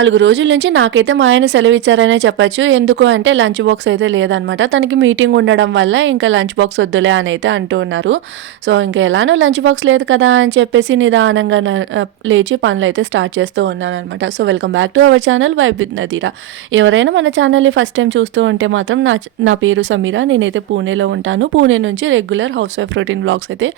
4 రోజుల నుంచి నాకైతే మా ఆయన సెలవిచ్చారనే చెప్పొచ్చు. ఎందుకు అంటే లంచ్ బాక్స్ అయితే లేదనమాట. తనకి మీటింగ్ ఉండడం వల్ల ఇంకా లంచ్ బాక్స్ వద్దులే అని అయితే అంటూ ఉన్నారు. సో, ఇంక ఎలానో లంచ్ బాక్స్ లేదు కదా అని చెప్పేసి నిదానంగా లేచి పనులైతే స్టార్ట్ చేస్తూ ఉన్నాననమాట. So, welcome back to our channel vibe with Nadira. ఎవరైనా మన ఛానల్‌ని ఫస్ట్ టైం చూస్తూ ఉంటే మాత్రం నా పేరు సమీర. నేనైతే పూణేలో ఉంటాను. పూణే నుంచి regular house wife routine vlogs అయితే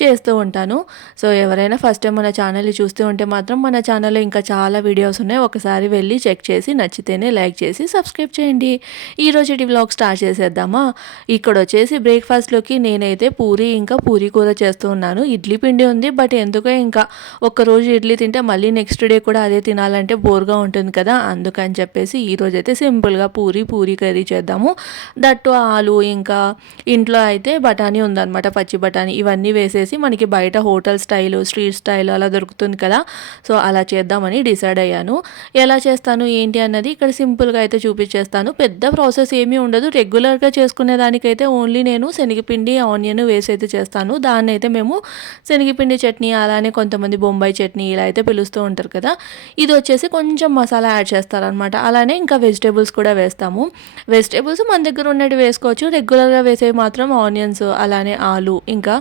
చేస్తూ ఉంటాను. సో, ఎవరైనా ఫస్ట్ టైం మన ఛానల్‌ని చూస్తూ ఉంటే మాత్రం మన ఛానల్‌లో ఇంకా చాలా వీడియోస్ ఉన్నాయి. ఒకసారి వెళ్ళి చెక్ చేసి నచ్చితేనే లైక్ చేసి సబ్స్క్రైబ్ చేయండి. ఈరోజుటి వ్లాగ్ స్టార్ట్ చేసేద్దామా? ఇక్కడొచ్చేసి బ్రేక్‌ఫాస్ట్‌లోకి నేనైతే పూరీ కూర చేస్తూ ఉన్నాను. ఇడ్లీ పిండి ఉంది. బట్ ఎందుకో ఇంకా ఒక్కరోజు ఇడ్లీ తింటే మళ్ళీ నెక్స్ట్ డే కూడా అదే తినాలంటే బోర్‌గా ఉంటుంది కదా! అందుకని చెప్పేసి ఈరోజైతే సింపుల్‌గా పూరీ కర్రీ చేద్దాము. దట్టు ఆలు ఇంకా ఇంట్లో అయితే బఠానీ ఉందనమాట. పచ్చి బఠానీ ఇవన్నీ వేసేసి మనకి బయట హోటల్ స్టైలు, స్ట్రీట్ స్టైల్ అలా దొరుకుతుంది కదా! సో, అలా చేద్దామని డిసైడ్ అయ్యాను. ఎలా చేస్తాను ఏంటి అన్నది ఇక్కడ సింపుల్‌గా అయితే చూపించేస్తాను. పెద్ద ప్రాసెస్ ఏమీ ఉండదు. రెగ్యులర్‌గా చేసుకునే దానికైతే ఓన్లీ నేను శనగపిండి, ఆనియన్ వేసి అయితే చేస్తాను. దాన్నైతే మేము శనగపిండి చట్నీ అలానే కొంతమంది బొంబాయి చట్నీ ఇలా అయితే పిలుస్తూ ఉంటారు కదా! ఇదొచ్చేసి కొంచెం మసాలా యాడ్ చేస్తారనమాట. అలానే ఇంకా వెజిటబుల్స్ కూడా వేస్తాము. వెజిటబుల్స్ మన దగ్గర ఉన్నవి వేసుకోవచ్చు. రెగ్యులర్‌గా వేసేవి మాత్రం ఆనియన్స్ అలానే ఆలు ఇంకా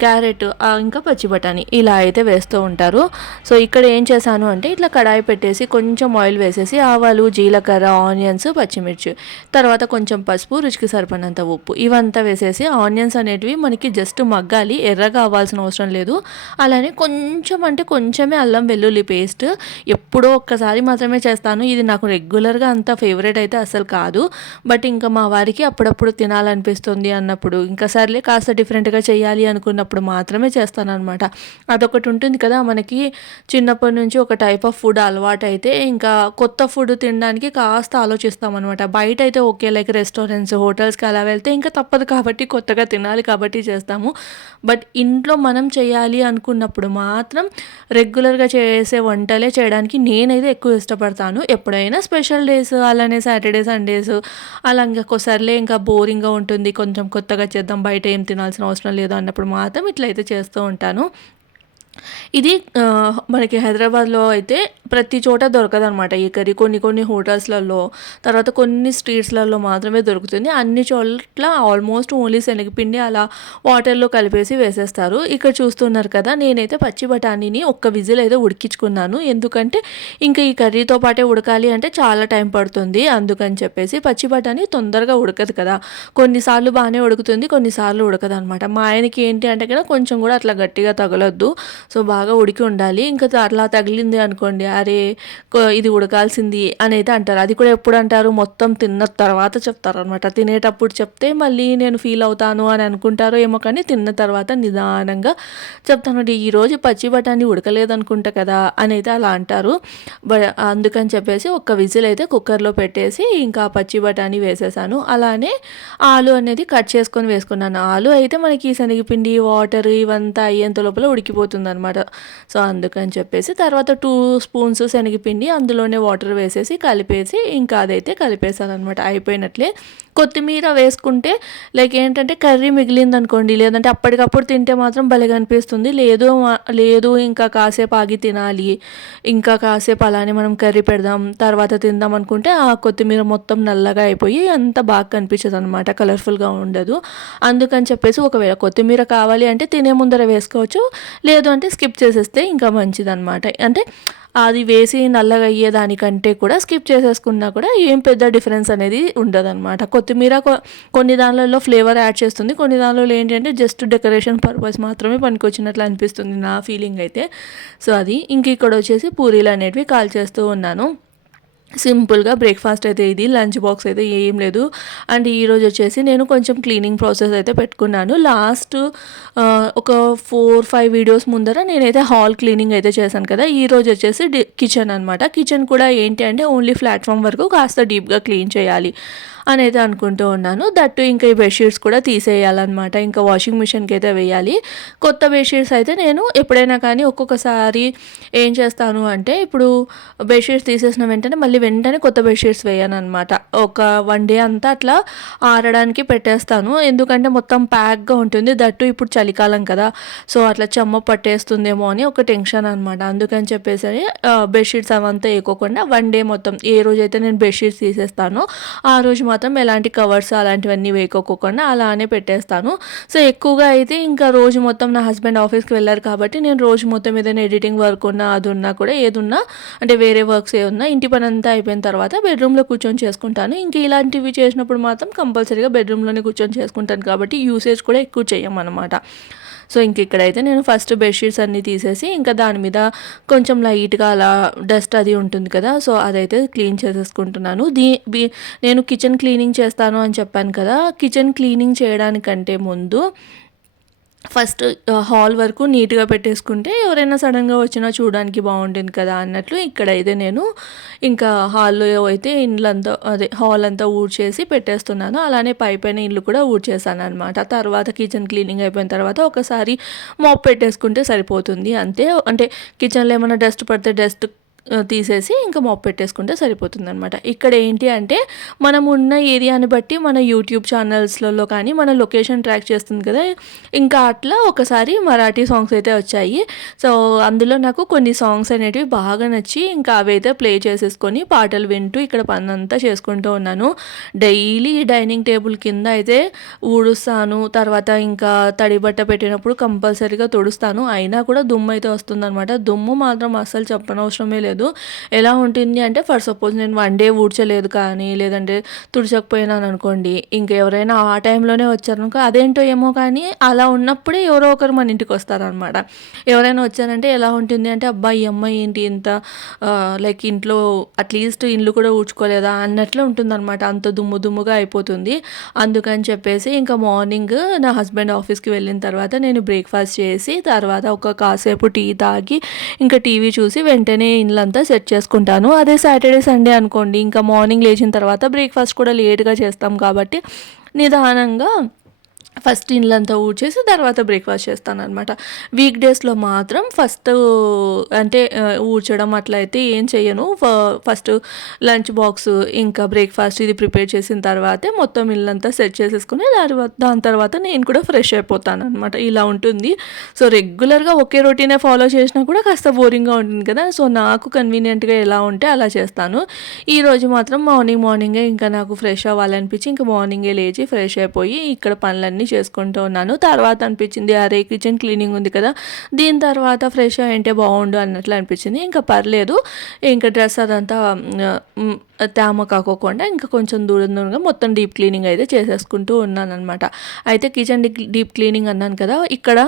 క్యారెట్ ఇంకా పచ్చి బఠానీ ఇలా అయితే వేస్తూ ఉంటారు. సో, ఇక్కడ ఏం చేశాను అంటే ఇట్లా కడాయి పెట్టేసి కొంచెం ఆయిల్ వేసేసి ఆవాలు, జీలకర్ర, ఆనియన్స్, పచ్చిమిర్చి తర్వాత కొంచెం పసుపు, రుచికి సరిపడినంత ఉప్పు ఇవంతా వేసేసి ఆనియన్స్ అనేటివి మనకి జస్ట్ మగ్గాలి. ఎర్రగా అవ్వాల్సిన అవసరం లేదు. అలానే కొంచెం అంటే కొంచెమే అల్లం వెల్లుల్లి పేస్ట్ ఎప్పుడో ఒక్కసారి మాత్రమే చేస్తాను. ఇది నాకు రెగ్యులర్‌గా అంత ఫేవరెట్ అయితే అస్సలు కాదు. బట్ ఇంకా మా వారికి అప్పుడప్పుడు తినాలనిపిస్తుంది అన్నప్పుడు ఇంకా సర్లే కాస్త డిఫరెంట్‌గా చేయాలి అనుకున్నప్పుడు మాత్రమే చేస్తాననమాట. అదొకటి ఉంటుంది కదా మనకి చిన్నప్పటి నుంచి ఒక టైప్ ఆఫ్ ఫుడ్ అలవాటైతే ఇంకా కొత్త ఫుడ్ తినడానికి కాస్త ఆలోచిస్తామనమాట. బయట అయితే ఓకే లైక్ రెస్టారెంట్స్, హోటల్స్‌కి అలా వెళ్తే ఇంకా తప్పదు కాబట్టి కొత్తగా తినాలి కాబట్టి చేస్తాము. బట్ ఇంట్లో మనం చేయాలి అనుకున్నప్పుడు మాత్రం రెగ్యులర్‌గా చేసే వంటలే చేయడానికి నేనైతే ఎక్కువ ఇష్టపడతాను. ఎప్పుడైనా స్పెషల్ డేస్ అలానే సాటర్‌డే, సండేస్ అలా ఇంకా సర్లే ఇంకా బోరింగ్‌గా ఉంటుంది. కొంచెం కొత్తగా చేద్దాం బయట ఏం తినాల్సిన అవసరం లేదు అన్నప్పుడు మాత్రం ఇట్లయితే చేస్తూ ఉంటాను. ఇది మనకి హైదరాబాద్‌లో అయితే ప్రతి చోట దొరకదనమాట ఈ కర్రీ. కొన్ని హోటల్స్‌లలో తర్వాత కొన్ని స్ట్రీట్స్‌లలో మాత్రమే దొరుకుతుంది. అన్ని చోట్ల ఆల్మోస్ట్ ఓన్లీ శనగపిండి అలా వాటర్‌లో కలిపేసి వేసేస్తారు. ఇక్కడ చూస్తున్నారు కదా! నేనైతే పచ్చి బఠానీని ఒక్క విజిల్ అయితే ఉడికించుకున్నాను. ఎందుకంటే ఇంకా ఈ కర్రీతో పాటే ఉడకాలి అంటే చాలా టైం పడుతుంది. అందుకని చెప్పేసి పచ్చి బఠానీ తొందరగా ఉడకదు కదా! కొన్నిసార్లు బాగానే ఉడుకుతుంది. కొన్నిసార్లు ఉడకదనమాట. మా ఆయనకి ఏంటి అంటే కనుక కొంచెం కూడా అట్లా గట్టిగా తగలొద్దు. సో, బాగా ఉడికి ఉండాలి. ఇంకా అట్లా తగిలింది అనుకోండి, అరే ఇది ఉడకాల్సింది అని అయితే అంటారు. అది కూడా ఎప్పుడు అంటారు మొత్తం తిన్న తర్వాత చెప్తారనమాట. తినేటప్పుడు చెప్తే మళ్ళీ నేను ఫీల్ అవుతాను అని అనుకుంటారో ఏమో కానీ తిన్న తర్వాత నిదానంగా చెప్తానండి. ఈరోజు పచ్చి బఠానీ ఉడకలేదనుకుంటా కదా అని అయితే అలా అంటారు. అందుకని చెప్పేసి ఒక్క విజిల్ అయితే కుక్కర్‌లో పెట్టేసి ఇంకా పచ్చి బఠానీ వేసేసాను. అలానే ఆలు అనేది కట్ చేసుకొని వేసుకున్నాను. ఆలు అయితే మనకి శనగపిండి, వాటర్ ఇవంతా అయ్యేంత లోపల ఉడికిపోతుందనమాట. సో, అందుకని చెప్పేసి తర్వాత 2 స్పూన్స్ శనగపిండి అందులోనే వాటర్ వేసేసి కలిపేసి ఇంకా అదైతే కలిపేసాననమాట. అయిపోయినట్లే. కొత్తిమీర వేసుకుంటే లైక్ ఏంటంటే కర్రీ మిగిలిందనుకోండి లేదంటే అప్పటికప్పుడు తింటే మాత్రం భలేగా అనిపిస్తుంది. లేదు ఇంకా కాసేపు ఆగి తినాలి. ఇంకా కాసేపు అలానే మనం కర్రీ పెడదాం తర్వాత తిందాం అనుకుంటే ఆ కొత్తిమీర మొత్తం నల్లగా అయిపోయి అంత బాగా కనిపించదనమాట. కలర్‌ఫుల్‌గా ఉండదు. అందుకని చెప్పేసి ఒకవేళ కొత్తిమీర కావాలి అంటే తినే ముందర వేసుకోవచ్చు. లేదు అంటే స్కిప్ చేసేస్తే ఇంకా మంచిదనమాట. అంటే అది వేసి నల్లగా అయ్యేదానికంటే కూడా స్కిప్ చేసేసుకున్నా కూడా ఏం పెద్ద డిఫరెన్స్ అనేది ఉండదనమాట. కొత్తిమీర కొన్ని దాన్లలో ఫ్లేవర్ యాడ్ చేస్తుంది. కొన్ని దాన్లలో ఏంటంటే జస్ట్ డెకరేషన్ పర్పస్ మాత్రమే పనికొచ్చినట్లు అనిపిస్తుంది నా ఫీలింగ్ అయితే. సో, అది. ఇంక ఇక్కడొచ్చేసి పూరీలు అనేటివి కాల్చేస్తూ ఉన్నాను. సింపుల్‌గా బ్రేక్‌ఫాస్ట్ అయితే ఇది. లంచ్ బాక్స్ అయితే ఏం లేదు. అండ్ ఈరోజు వచ్చేసి నేను కొంచెం క్లీనింగ్ ప్రాసెస్ అయితే పెట్టుకున్నాను. లాస్ట్ ఒక 4, 5 వీడియోస్ ముందర నేనైతే హాల్ క్లీనింగ్ అయితే చేశాను కదా! ఈరోజు వచ్చేసి కిచెన్ అనమాట. కిచెన్ కూడా ఏంటి అంటే ఓన్లీ ప్లాట్‌ఫామ్ వరకు కాస్త డీప్‌గా క్లీన్ చేయాలి అనైతే అనుకుంటూ ఉన్నాను. దట్టు ఇంకా ఈ బెడ్‌షీట్స్ కూడా తీసేయాలన్నమాట. ఇంకా వాషింగ్ మిషన్‌కి అయితే వేయాలి. కొత్త బెడ్‌షీట్స్ అయితే నేను ఎప్పుడైనా కానీ ఒక్కొక్కసారి ఏం చేస్తాను అంటే ఇప్పుడు బెడ్‌షీట్స్ తీసేసిన వెంటనే మళ్ళీ మళ్ళీ వెంటనే కొత్త బెడ్‌షీట్స్ వేయననమాట. ఒక 1 డే అంతా అట్లా ఆరడానికి పెట్టేస్తాను. ఎందుకంటే మొత్తం ప్యాక్‌గా ఉంటుంది. దట్టు ఇప్పుడు చలికాలం కదా! సో, అట్లా చెమ్మ పట్టేస్తుందేమో అని ఒక టెన్షన్ అనమాట. అందుకని చెప్పేసి బెడ్‌షీట్స్ అవంతా ఏకోకుండా 1 డే మొత్తం ఏ రోజైతే నేను బెడ్‌షీట్స్ తీసేస్తానో, ఆ రోజు మాత్రం ఎలాంటి కవర్స్ అలాంటివన్నీ వేసుకోకోకుండా అలానే పెట్టేస్తాను. సో, ఎక్కువగా అయితే ఇంకా రోజు మొత్తం నా హస్బెండ్ ఆఫీస్‌కి వెళ్లారు కాబట్టి, నేను రోజు మొత్తం ఏదైనా ఎడిటింగ్ వర్క్ ఉన్నా, అదున్నా కూడా ఏదున్నా అంటే వేరే వర్క్స్ ఏవున్నా ఇంటి పనంతా అయిపోయిన తర్వాత బెడ్‌రూమ్‌లో కూర్చొని చేసుకుంటాను. ఇంక ఇలాంటివి చేసినప్పుడు మాత్రం కంపల్సరీగా బెడ్‌రూమ్‌లోనే కూర్చొని చేసుకుంటాను కాబట్టి యూసేజ్ కూడా ఎక్కువ చెయ్యమనమాట. సో, ఇంక ఇక్కడైతే నేను ఫస్ట్ బెడ్‌షీట్స్ అన్నీ తీసేసి ఇంకా దాని మీద కొంచెం లైట్‌గా అలా డస్ట్ అది ఉంటుంది కదా! సో, అదైతే క్లీన్ చేసేసుకుంటున్నాను. నేను కిచెన్ క్లీనింగ్ చేస్తాను అని చెప్పాను కదా! కిచెన్ క్లీనింగ్ చేయడానికంటే ముందు ఫస్ట్ హాల్ వరకు నీట్‌గా పెట్టేసుకుంటే ఎవరైనా సడెన్‌గా వచ్చినా చూడడానికి బావుంటుంది కదా అన్నట్లు ఇక్కడైతే నేను ఇంకా హాల్‌లో అయితే ఇండ్లంతా అదే హాల్ అంతా ఊడ్చేసి పెట్టేస్తున్నాను. అలానే పైపైన ఇల్లు కూడా ఊడ్చేసాననమాట. తర్వాత కిచెన్ క్లీనింగ్ అయిపోయిన తర్వాత ఒకసారి మాప్ పెట్టేసుకుంటే సరిపోతుంది అంతే. అంటే కిచెన్‌లో ఏమన్నా డస్ట్ పడితే డస్ట్ తీసేసి ఇంకా మాప్ పెట్టేసుకుంటే సరిపోతుందనమాట. ఇక్కడ ఏంటి అంటే మనం ఉన్న ఏరియాని బట్టి మన యూట్యూబ్ ఛానల్స్‌లలో కానీ మన లొకేషన్ ట్రాక్ చేస్తుంది కదా! ఇంకా అట్లా ఒకసారి మరాఠీ సాంగ్స్ అయితే వచ్చాయి. సో, అందులో నాకు కొన్ని సాంగ్స్ అనేటివి బాగా నచ్చి ఇంకా అవైతే ప్లే చేసేసుకొని పాటలు వింటూ ఇక్కడ పనంతా చేసుకుంటూ ఉన్నాను. డైలీ డైనింగ్ టేబుల్ కింద అయితే ఊడుస్తాను. తర్వాత ఇంకా తడి బట్ట పెట్టినప్పుడు కంపల్సరీగా తుడుస్తాను. అయినా కూడా దుమ్మయితే వస్తుందనమాట. దుమ్ము మాత్రం అస్సలు చెప్పనవసరమే లేదు. ఎలా ఉంటుంది అంటే ఫర్ సపోజ్ నేను 1 డే ఊడ్చలేదు కానీ, లేదంటే తుడచకపోయినాననుకోండి, ఇంక ఎవరైనా ఆ టైంలోనే వచ్చారనుకో అదేంటో ఏమో కానీ అలా ఉన్నప్పుడే ఎవరో ఒకరు మన ఇంటికొస్తారనమాట. ఎవరైనా వచ్చారంటే ఎలా ఉంటుంది అంటే, అబ్బా! ఈ అమ్మాయి ఏంటి ఇంత లైక్ ఇంట్లో అట్‌లీస్ట్ ఇల్లు కూడా ఊడ్చుకోలేదా అన్నట్లు ఉంటుందనమాట. అంత దుమ్ము దుమ్ముగా అయిపోతుంది. అందుకని చెప్పేసి ఇంకా మార్నింగ్ నా హస్బెండ్ ఆఫీస్‌కి వెళ్ళిన తర్వాత నేను బ్రేక్‌ఫాస్ట్ చేసి, తర్వాత ఒక కాసేపు టీ తాగి, ఇంకా టీవీ చూసి వెంటనే ఇల్లంతా సెట్ చేసుకుంటాను. అదే సాటర్‌డే, సండే అనుకోండి ఇంకా మార్నింగ్ లేచిన తర్వాత బ్రేక్‌ఫాస్ట్ కూడా లేట్‌గా చేస్తాం కాబట్టి నిదానంగా ఫస్ట్ ఇల్లంతా ఊడ్చేసి తర్వాత బ్రేక్‌ఫాస్ట్ చేస్తాననమాట. వీక్ డేస్‌లో మాత్రం ఫస్ట్ అంటే ఊడ్చడం అట్లా అయితే ఏం చెయ్యను. ఫస్ట్ లంచ్ బాక్స్ ఇంకా బ్రేక్‌ఫాస్ట్ ఇది ప్రిపేర్ చేసిన తర్వాతే మొత్తం ఇల్లంతా సెట్ చేసేసుకొని దాని తర్వాత నేను కూడా ఫ్రెష్ అయిపోతాననమాట. ఇలా ఉంటుంది. సో, రెగ్యులర్‌గా ఒకే రొటీనే ఫాలో చేసినా కూడా కాస్త బోరింగ్‌గా ఉంటుంది కదా! సో, నాకు కన్వీనియంట్‌గా ఎలా ఉంటే అలా చేస్తాను. ఈరోజు మాత్రం మార్నింగే ఇంకా నాకు ఫ్రెష్ అవ్వాలనిపించి ఇంక మార్నింగే లేచి ఫ్రెష్ అయిపోయి ఇక్కడ పనులన్నీ చేసుకుంటూ ఉన్నాను. తర్వాత అనిపించింది అరే! కిచెన్ క్లీనింగ్ ఉంది కదా! దీని తర్వాత ఫ్రెష్ అయ్యుంటే బావుండు అన్నట్లు అనిపించింది. ఇంకా పర్లేదు ఇంకా డ్రెస్ అదంతా తేమ కాకోకుండా ఇంకా కొంచెం దూరం దూరంగా మొత్తం డీప్ క్లీనింగ్ అయితే చేసేసుకుంటూ ఉన్నాననమాట. అయితే కిచెన్ డీప్ క్లీనింగ్ అన్నాను కదా! ఇక్కడ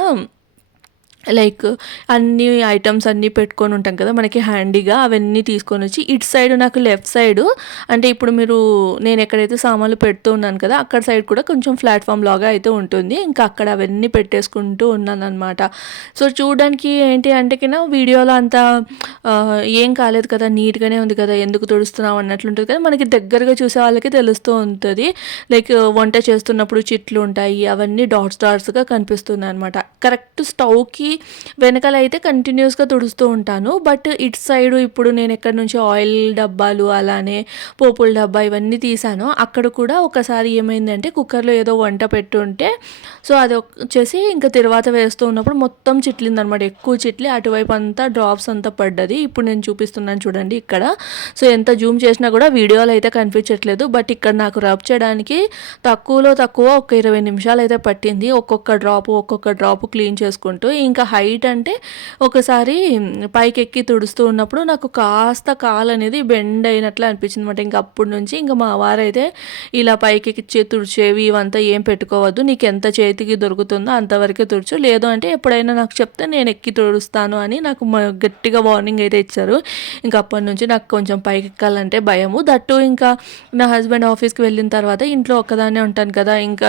లైక్ అన్ని ఐటెమ్స్ అన్నీ పెట్టుకొని ఉంటాం కదా! మనకి హ్యాండీగా అవన్నీ తీసుకొనొచ్చి ఇటు సైడ్ నాకు లెఫ్ట్ సైడు అంటే ఇప్పుడు నేను ఎక్కడైతే సామాన్లు పెడుతూ ఉన్నాను కదా! అక్కడ సైడ్ కూడా కొంచెం ప్లాట్‌ఫార్మ్ లాగా అయితే ఉంటుంది. ఇంకా అక్కడ అవన్నీ పెట్టేసుకుంటూ ఉన్నాననమాట. సో, చూడడానికి ఏంటి అంటే వీడియోలో అంత ఏం కాలేదు కదా! నీట్‌గానే ఉంది కదా! ఎందుకు తుడుస్తున్నావు అన్నట్లుంటది కదా! మనకి దగ్గరగా చూసే వాళ్ళకి తెలుస్తూ ఉంటది. లైక్ వంట చేస్తున్నప్పుడు చిట్లు ఉంటాయి. అవన్నీ డాట్స్‌గా కనిపిస్తున్నాయనమాట. కరెక్ట్ స్టవ్‌కి వెనకాల అయితే కంటిన్యూస్‌గా తుడుస్తూ ఉంటాను. బట్ ఇటు సైడు ఇప్పుడు నేను ఎక్కడి నుంచో ఆయిల్ డబ్బాలు, అలానే పోపుల డబ్బా ఇవన్నీ తీసానో అక్కడ కూడా ఒకసారి ఏమైందంటే కుక్కర్‌లో ఏదో వంట పెట్టుంటే సో, అది వచ్చేసి ఇంకా తిరువాత వేస్తూ ఉన్నప్పుడు మొత్తం చిట్లిందనమాట. ఎక్కువ చిట్లి అటువైపు అంతా డ్రాప్స్ అంతా పడ్డది. ఇప్పుడు నేను చూపిస్తున్నాను చూడండి ఇక్కడ. సో, ఎంత జూమ్ చేసినా కూడా వీడియోలో అయితే కనిపించట్లేదు. బట్ ఇక్కడ నాకు రబ్ చేయడానికి తక్కువలో తక్కువ ఒక 20 నిమిషాలైతే పట్టింది. ఒక్కొక్క డ్రాపు క్లీన్ చేసుకుంటూ. ఇంకా హైట్ అంటే ఒకసారి పైకెక్కి తుడుస్తూ ఉన్నప్పుడు నాకు కాస్త కాలనేది బెండ్ అయినట్లు అనిపించిందనమాట. ఇంక అప్పటి నుంచి ఇంక మా వారైతే ఇలా పైకెక్కి తుడిచేవి ఇవంతా ఏం పెట్టుకోవద్దు. నీకెంత చేతికి దొరుకుతుందో అంతవరకే తుడుచు. లేదు అంటే ఎప్పుడైనా నాకు చెప్తే నేను ఎక్కి తుడుస్తాను అని నాకు గట్టిగా వార్నింగ్ అయితే ఇచ్చారు. ఇంక అప్పటి నుంచి నాకు కొంచెం పైకెక్కాలంటే భయము. దట్టు ఇంకా నా హస్బెండ్ ఆఫీస్‌కి వెళ్ళిన తర్వాత ఇంట్లో ఒక్కదాన్నే ఉంటాను కదా! ఇంకా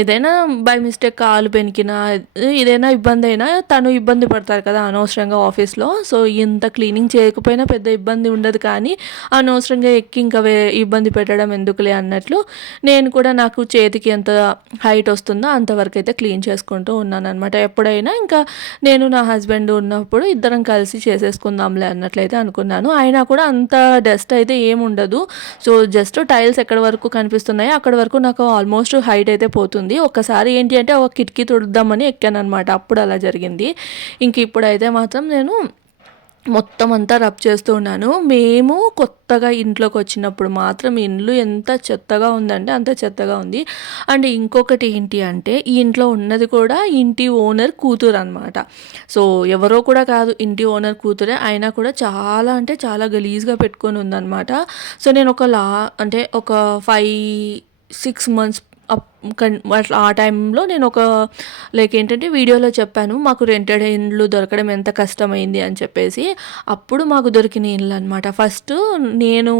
ఏదైనా బై మిస్టేక్ కాలు బెనికినా ఏదైనా ఇబ్బంది ఇబ్బందైనా తను ఇబ్బంది పడతారు కదా అనవసరంగా ఆఫీస్‌లో. సో, ఇంత క్లీనింగ్ చేయకపోయినా పెద్ద ఇబ్బంది ఉండదు కానీ, అనవసరంగా ఎక్కి ఇంకా ఇబ్బంది పెట్టడం ఎందుకులే అన్నట్లు నేను కూడా నాకు చేతికి ఎంత హైట్ వస్తుందో అంతవరకైతే క్లీన్ చేసుకుంటూ ఉన్నాననమాట. ఎప్పుడైనా ఇంకా నేను నా హస్బెండ్ ఉన్నప్పుడు ఇద్దరం కలిసి చేసేసుకుందాంలే అన్నట్లయితే అనుకున్నాను. అయినా కూడా అంత డస్ట్ అయితే ఏముండదు. సో, జస్ట్ టైల్స్ ఎక్కడి వరకు కనిపిస్తున్నాయో అక్కడి వరకు నాకు ఆల్మోస్ట్ హైట్ అయితే పోతుంది. ఒక్కసారి ఏంటి అంటే ఒక కిటికీ తుడుద్దామని ఎక్కాననమాట. అప్పుడు అలా జరిగింది. ఇంక ఇప్పుడైతే మాత్రం నేను మొత్తం అంతా రబ్ చేస్తూ ఉన్నాను. మేము కొత్తగా ఇంట్లోకొచ్చినప్పుడు మాత్రం ఇల్లు ఎంత చెత్తగా ఉందంటే అంత చెత్తగా ఉంది. అండ్ ఇంకొకటి ఏంటి అంటే ఈ ఇంట్లో ఉన్నది కూడా ఇంటి ఓనర్ కూతురనమాట. సో, ఎవరో కూడా కాదు, ఇంటి ఓనర్ కూతురే. అయినా కూడా చాలా అంటే చాలా గలీజ్‌గా పెట్టుకొని ఉందనమాట. సో, నేను అంటే ఒక 5, 6 మంత్స్ అట్లా ఆ టైంలో నేను ఒక ఏంటంటే వీడియోలో చెప్పాను. మాకు రెంటెడ్ ఇండ్లు దొరకడం ఎంత కష్టమైంది అని చెప్పేసి. అప్పుడు మాకు దొరికిన ఇల్లు అనమాట. ఫస్ట్ నేను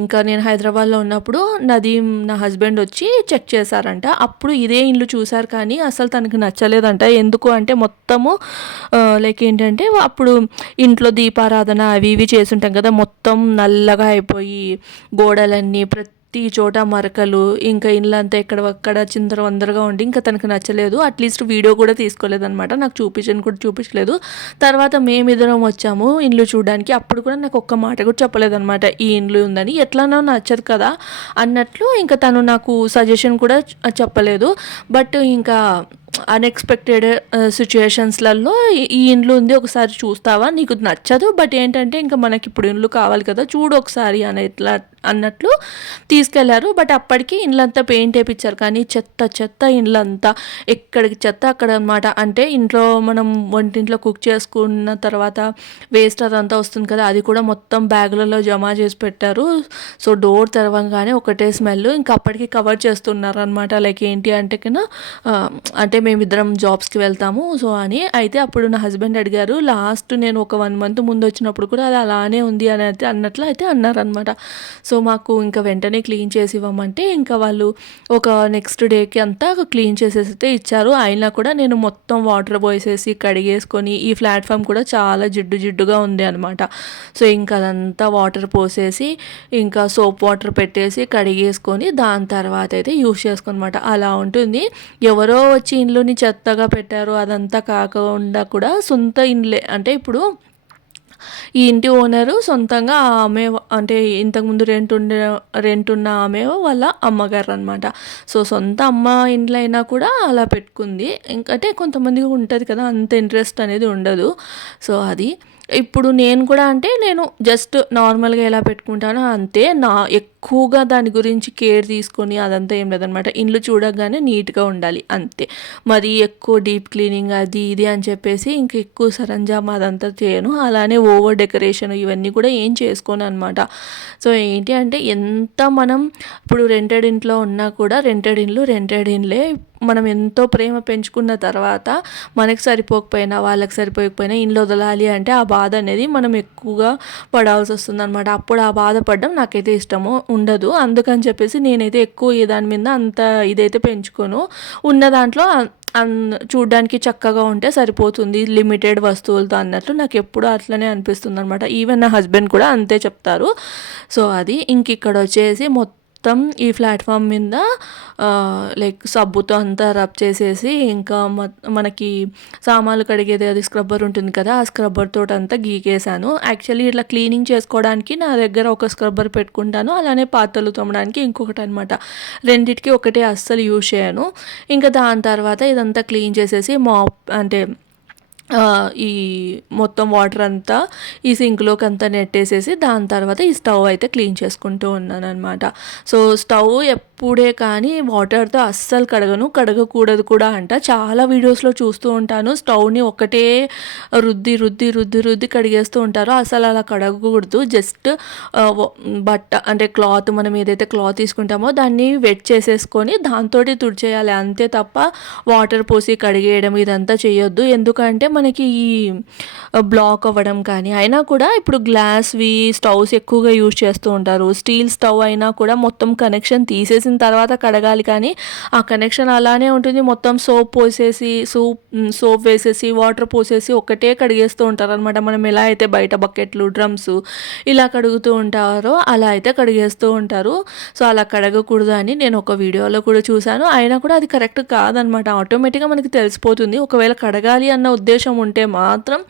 ఇంకా నేను హైదరాబాద్‌లో ఉన్నప్పుడు నదీమ్ నా హస్బెండ్ వచ్చి చెక్ చేశారంట. అప్పుడు ఇదే ఇల్లు చూసారు కానీ అసలు తనకి నచ్చలేదంట. ఎందుకు అంటే మొత్తము ఏంటంటే అప్పుడు ఇంట్లో దీపారాధన అవి ఇవి చేసుంటాం కదా, మొత్తం నల్లగా అయిపోయి గోడలన్నీ చోట మరకలు, ఇంకా ఇల్లంతా ఎక్కడక్కడ చిందరవందరగా ఉండి ఇంకా తనకు నచ్చలేదు. అట్లీస్ట్ వీడియో కూడా తీసుకోలేదనమాట. నాకు చూపించలేదు. తర్వాత మేమిద్దరం వచ్చాము ఇల్లు చూడడానికి. అప్పుడు కూడా నాకు ఒక్క మాట కూడా చెప్పలేదనమాట ఈ ఇల్లు ఉందని. ఎట్లానో నచ్చదు కదా అన్నట్లు ఇంకా తను నాకు సజెషన్ కూడా చెప్పలేదు. బట్ ఇంకా అన్ఎక్స్పెక్టెడ్ సిచ్యుయేషన్స్లలో ఈ ఇండ్లు ఉంది, ఒకసారి చూస్తావా, నీకు నచ్చదు బట్ ఏంటంటే ఇంకా మనకి ఇప్పుడు ఇండ్లు కావాలి కదా, చూడు ఒకసారి అన్నట్లు తీసుకెళ్లారు. బట్ అప్పటికి ఇండ్లంతా పెయింట్ వేయించారు కానీ చెత్త ఇండ్లంతా ఎక్కడికి చెత్త అక్కడ అనమాట. అంటే ఇంట్లో మనం వంటింట్లో కుక్ చేసుకున్న తర్వాత వేస్ట్ అదంతా వస్తుంది కదా, అది కూడా మొత్తం బ్యాగులలో జమ చేసి పెట్టారు. సో, డోర్ తెరవంగానే ఒకటే స్మెల్. ఇంకా అప్పటికి కవర్ చేస్తున్నారు అనమాట. ఏంటి అంటే అంటే మేమిద్దరం జాబ్స్కి వెళ్తాము సో అని. అయితే అప్పుడు నా హస్బెండ్ అడిగారు. లాస్ట్ నేను ఒక 1 మంత్ ముందు వచ్చినప్పుడు కూడా అది అలానే ఉంది అని అయితే అన్నట్లు అయితే అన్నారనమాట. సో, మాకు ఇంకా వెంటనే క్లీన్ చేసి ఇవ్వమంటే ఇంకా వాళ్ళు ఒక నెక్స్ట్ డేకి అంతా క్లీన్ చేసేసి ఇచ్చారు. అయినా కూడా నేను మొత్తం వాటర్ పోసేసి కడిగేసుకొని, ఈ ప్లాట్ఫామ్ కూడా చాలా జిడ్డుగా ఉంది అనమాట. సో, ఇంకా అదంతా వాటర్ పోసేసి ఇంకా సోప్ వాటర్ పెట్టేసి కడిగేసుకొని దాని తర్వాత అయితే యూస్ చేసుకోనమాట. అలా ఉంటుంది. ఎవరో వచ్చి ఇండ్లుని చెత్తగా పెట్టారు అదంతా కాకుండా కూడా సొంత ఇండ్లే. అంటే ఇప్పుడు ఈ ఇంటి ఓనరు సొంతంగా ఆమె అంటే ఇంతకుముందు రెంట్ ఉన్న ఆమె వాళ్ళ అమ్మగారు అనమాట. సో, సొంత అమ్మ ఇండ్లు అయినా కూడా అలా పెట్టుకుంది. అంటే కొంతమందికి ఉంటుంది కదా, అంత ఇంట్రెస్ట్ అనేది ఉండదు. సో, అది ఇప్పుడు నేను కూడా నేను జస్ట్ నార్మల్గా ఎలా పెట్టుకుంటానో అంతే. ఎక్కువగా దాని గురించి కేర్ తీసుకొని అదంతా ఏం లేదనమాట. ఇండ్లు చూడగానే నీట్గా ఉండాలి అంతే. మరి ఎక్కువ డీప్ క్లీనింగ్ అది ఇది అని చెప్పేసి ఎక్కువ సరంజామా అదంతా చేయను. అలానే ఓవర్ డెకరేషన్ ఇవన్నీ కూడా ఏం చేసుకోను అనమాట. సో, ఏంటి అంటే ఎంత మనం ఇప్పుడు రెంటెడ్ ఇంట్లో ఉన్నా కూడా రెంటెడ్ ఇండ్లే. మనం ఎంతో ప్రేమ పెంచుకున్న తర్వాత మనకి సరిపోకపోయినా వాళ్ళకి సరిపోకపోయినా ఇండ్లు వదలాలి అంటే ఆ బాధ అనేది మనం ఎక్కువగా పడాల్సి వస్తుందన్నమాట. అప్పుడు ఆ బాధపడడం నాకైతే ఇష్టము ఉండదు. అందుకని చెప్పేసి నేనైతే ఎక్కువ దాని మీద అంత ఇదైతే పెంచుకోను. ఉన్న దాంట్లో చూడ్డానికి చక్కగా ఉంటే సరిపోతుంది, లిమిటెడ్ వస్తువులతో అన్నట్లు నాకు ఎప్పుడూ అట్లనే అనిపిస్తుంది అనమాట. ఈవెన్ నా హస్బెండ్ కూడా అంతే చెప్తారు. సో, అది ఇక్కడ వచ్చేసి మొత్తం ఈ ప్లాట్ఫామ్ మీద సబ్బుతో అంతా రబ్ చేసేసి ఇంకా మనకి సామాన్లు కడిగేది అది స్క్రబ్బర్ ఉంటుంది కదా, ఆ స్క్రబ్బర్ తోటి అంతా గీకేసాను. యాక్చువల్లీ ఇట్లా క్లీనింగ్ చేసుకోవడానికి నా దగ్గర ఒక స్క్రబ్బర్ పెట్టుకుంటాను, అలానే పాత్రలు తోమడానికి ఇంకొకటి అనమాట. రెండిటికి ఒకటే అస్సలు యూజ్ చేయను. ఇంకా దాని తర్వాత ఇదంతా క్లీన్ చేసేసి ఈ మొత్తం వాటర్ అంతా ఈ సింక్లోకి అంతా నెట్టేసేసి దాని తర్వాత ఈ స్టవ్ అయితే క్లీన్ చేసుకుంటూ ఉన్నాను అనమాట. సో, స్టవ్ ఎప్పుడే కానీ వాటర్తో అస్సలు కడగకూడదు కూడా అంట. చాలా వీడియోస్లో చూస్తూ ఉంటాను స్టవ్ని ఒకటే రుద్ది కడిగేస్తూ ఉంటారు. అసలు అలా కడగకూడదు. జస్ట్ క్లాత్ మనం ఏదైతే క్లాత్ తీసుకుంటామో దాన్ని వెట్ చేసేసుకొని దాంతో తుడిచేయాలి అంతే తప్ప వాటర్ పోసి కడిగేయడం ఇదంతా చేయొద్దు. ఎందుకంటే మనకి ఈ బ్లాక్ అవ్వడం కానీ, అయినా కూడా ఇప్పుడు గ్లాస్వి స్టవ్స్ ఎక్కువగా యూజ్ చేస్తూ ఉంటారు. స్టీల్ స్టవ్ అయినా కూడా మొత్తం కనెక్షన్ తీసేసిన తర్వాత కడగాలి, కానీ ఆ కనెక్షన్ అలానే ఉంటుంది. మొత్తం సోప్ పోసేసి సోప్ వేసేసి వాటర్ పోసేసి ఒక్కటే కడిగేస్తూ ఉంటారనమాట. మనం ఎలా అయితే బయట బకెట్లు, డ్రమ్స్ ఇలా కడుగుతూ ఉంటారో అలా అయితే కడిగేస్తూ ఉంటారు. సో అలా కడగకూడదు అని నేను ఒక వీడియోలో కూడా చూశాను. అయినా కూడా అది కరెక్ట్ కాదనమాట. ఆటోమేటిక్గా మనకి తెలిసిపోతుంది. ఒకవేళ కడగాలి అన్న ఉద్దేశం ఉంటే మాత్రం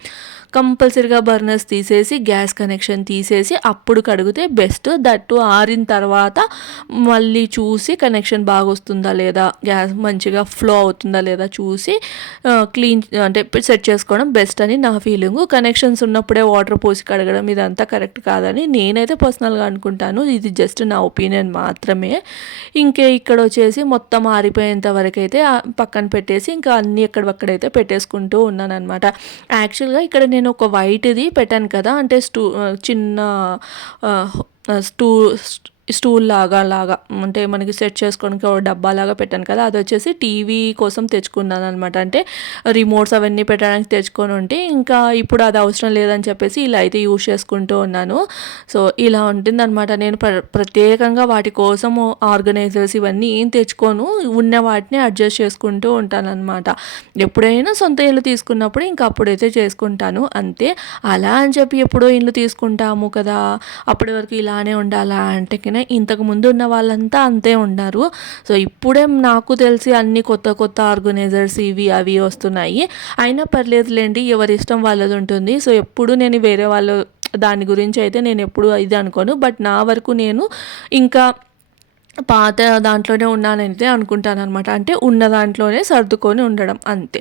కంపల్సరీగా బర్నర్స్ తీసేసి గ్యాస్ కనెక్షన్ తీసేసి అప్పుడు కడిగితే బెస్ట్. దట్టు ఆరిన తర్వాత మళ్ళీ చూసి కనెక్షన్ బాగా వస్తుందా లేదా, గ్యాస్ మంచిగా ఫ్లో అవుతుందా లేదా చూసి క్లీన్ అంటే సెట్ చేసుకోవడం బెస్ట్ అని నా ఫీలింగు. కనెక్షన్స్ ఉన్నప్పుడే వాటర్ పోసి కడగడం ఇదంతా కరెక్ట్ కాదని నేనైతే పర్సనల్గా అనుకుంటాను. ఇది జస్ట్ నా ఒపీనియన్ మాత్రమే. ఇక్కడ వచ్చేసి మొత్తం ఆరిపోయేంత వరకు అయితే పక్కన పెట్టేసి ఇంకా అన్నీ ఎక్కడక్కడైతే పెట్టేసుకుంటూ ఉన్నాను అనమాట. యాక్చువల్గా ఇక్కడ నేను ఒక వైట్ది పెట్టాను కదా, అంటే చిన్న స్టూల్ లాగా అంటే మనకి సెట్ చేసుకోవడానికి ఒక డబ్బా లాగా పెట్టాను కదా, అది వచ్చేసి టీవీ కోసం తెచ్చుకున్నాను అనమాట. అంటే రిమోట్స్ అవన్నీ పెట్టడానికి తెచ్చుకొని ఉంటే ఇంకా ఇప్పుడు అది అవసరం లేదని చెప్పేసి ఇలా అయితే యూజ్ చేసుకుంటూ ఉన్నాను. సో ఇలా ఉంటుందన్నమాట. నేను ప్రత్యేకంగా వాటి కోసము ఆర్గనైజర్స్ ఇవన్నీ ఏం తెచ్చుకోను, ఉన్న వాటిని అడ్జస్ట్ చేసుకుంటూ ఉంటాను అనమాట. ఎప్పుడైనా సొంత ఇల్లు తీసుకున్నప్పుడు ఇంకా అప్పుడైతే చేసుకుంటాను అంతే. అలా అని చెప్పి ఎప్పుడో ఇల్లు తీసుకుంటాము కదా అప్పటి వరకు ఇలానే ఉండాలా అంటే ఇంతకు ముందు ఉన్న వాళ్ళంతా అంతే ఉన్నారు. సో ఇప్పుడే నాకు తెలిసి అన్ని కొత్త ఆర్గనైజర్స్ ఇవి అవి వస్తున్నాయి. అయినా పర్లేదులేండి, ఎవరి ఇష్టం వాళ్ళది ఉంటుంది. సో ఎప్పుడు నేను వేరే వాళ్ళు దాని గురించి అయితే నేను ఎప్పుడు ఇది అనుకోను. బట్ నా వరకు నేను ఇంకా పాత దాంట్లోనే ఉన్నానైతే అనుకుంటాను అనమాట. అంటే ఉన్న దాంట్లోనే సర్దుకొని ఉండడం అంతే.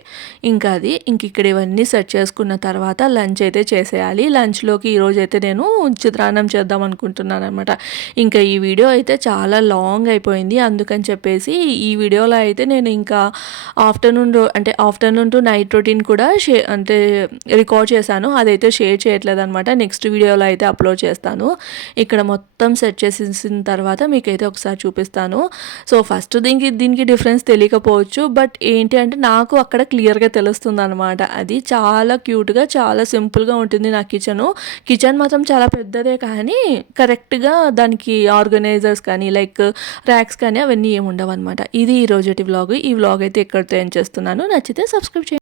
ఇంకా అది ఇక్కడ ఇవన్నీ సెట్ చేసుకున్న తర్వాత లంచ్ అయితే చేసేయాలి. లంచ్లోకి ఈరోజు అయితే నేను చిత్రాన్నం చేద్దాం అనుకుంటున్నాను అనమాట. ఇంకా ఈ వీడియో అయితే చాలా లాంగ్ అయిపోయింది. అందుకని చెప్పేసి ఈ వీడియోలో అయితే నేను ఇంకా ఆఫ్టర్నూన్ టు నైట్ రొటీన్ కూడా అంటే రికార్డ్ చేశాను. అదైతే షేర్ చేయట్లేదు అనమాట. నెక్స్ట్ వీడియోలో అయితే అప్లోడ్ చేస్తాను. ఇక్కడ మొత్తం సెట్ చేసిన తర్వాత మీకైతే ఒకసారి చూపిస్తాను. సో ఫస్ట్ దీనికి డిఫరెన్స్ తెలియకపోవచ్చు, బట్ ఏంటి అంటే నాకు అక్కడ క్లియర్గా తెలుస్తుంది అనమాట. అది చాలా క్యూట్గా చాలా సింపుల్గా ఉంటుంది నా కిచెన్ మాత్రం చాలా పెద్దదే, కానీ కరెక్ట్గా దానికి ఆర్గనైజర్స్ కానీ లైక్ ర్యాక్స్ కానీ అవన్నీ ఏమి ఉండవు అనమాట. ఇది ఈ రోజుటి వ్లాగ్. ఈ వ్లాగ్ అయితే ఎక్కడితో ఏం చేస్తున్నాను. నచ్చితే సబ్స్క్రైబ్ చేయండి.